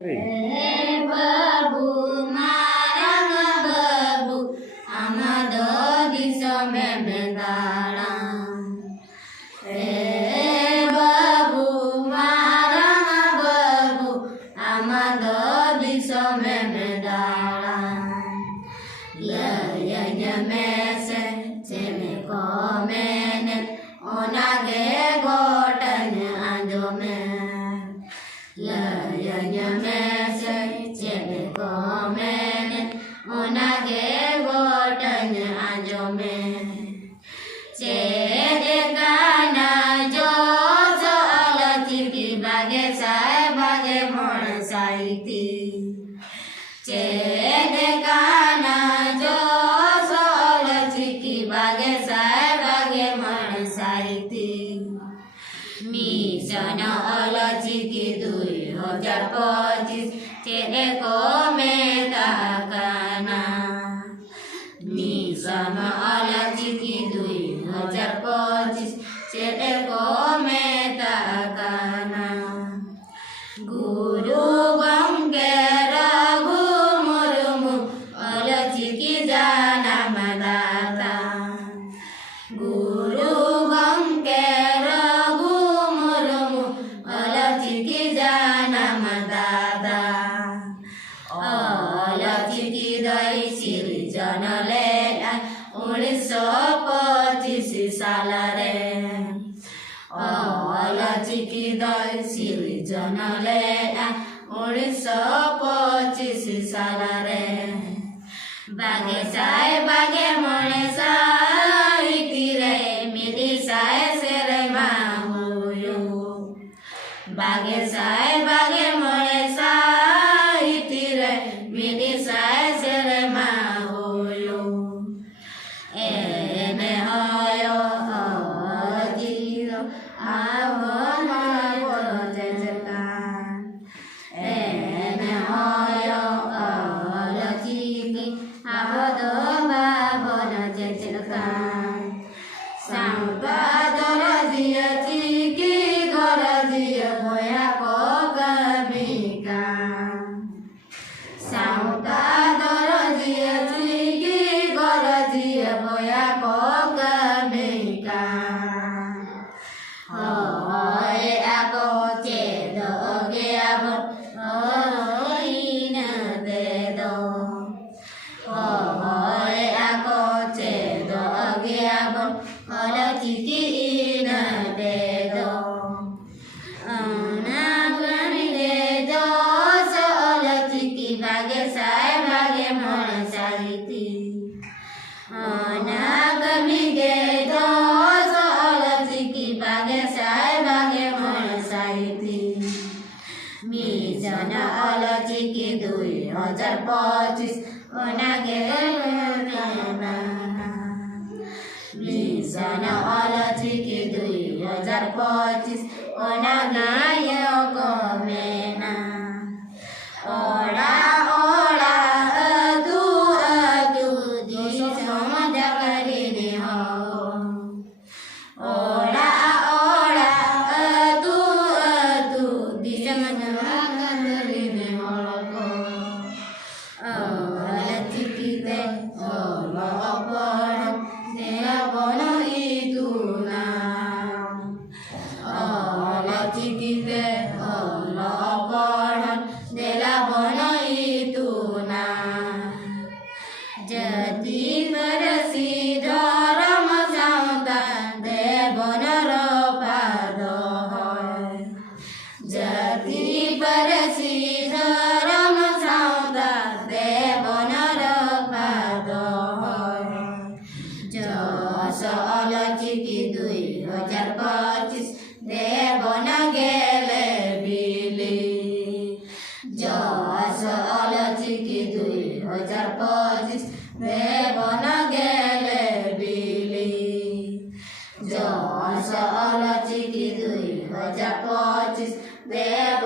Babu marang babu amado diso memendaran. Babu marang babu amado diso memendaran. Laya mese cheme komene onage gotan anjome. Laya mese cheme komene onage gotan anjome. Chede kana jo so alati bage sai bage mon saiti. Chede kana jo so alati bage sai bage mon saiti. Mission alati ki 2025 chede kome takana. Mission alati ki 2025 chede kome takana. Guru gomke Raghu Murmu alati ki janam data. Guru gomke Raghu Murmu alati ki janam data. Alati ki dai siri janale 1925 salare. Alati ki dai siri janale 1925 salare. Bage sai bage mone sai tire midi sai sere mahuyo. Bage sai bage mone sai tire midi sai sere mahuyo. Ene hoyo ajiro avona bolo jejekan. Ene hoyo ajiki avodo babona jejekan. Sampadara dia chiki gora dia boya kokamika. Sampadara dia chiki gora dia boya kokamika. Hoy ako chedo ge abon hoy na dedo. Hoy ako chedo ge abon alati ki na dedo. Anagami dedo so alati ki bage sai bage mon sariti. Anagami dedo so alati ki bage sai bage mon sariti. Mission alati ki 2025 onage mena. Mission alati ki 2025 onage komena. Ora ora adu di samadakari ni ho. Ora ora adu di samadakari ni ho. Alati ki de olo opono de abono ituna. Alati ki de olo opono de abono ituna. Jati marasi dharam samta devonaro padoy. Jati marasi dharam samta devonaro padoy. Joso alati ki 2025 devona gele bili. Joso alati ki 2025 devona gele bili. Joso alati ki 2025 devona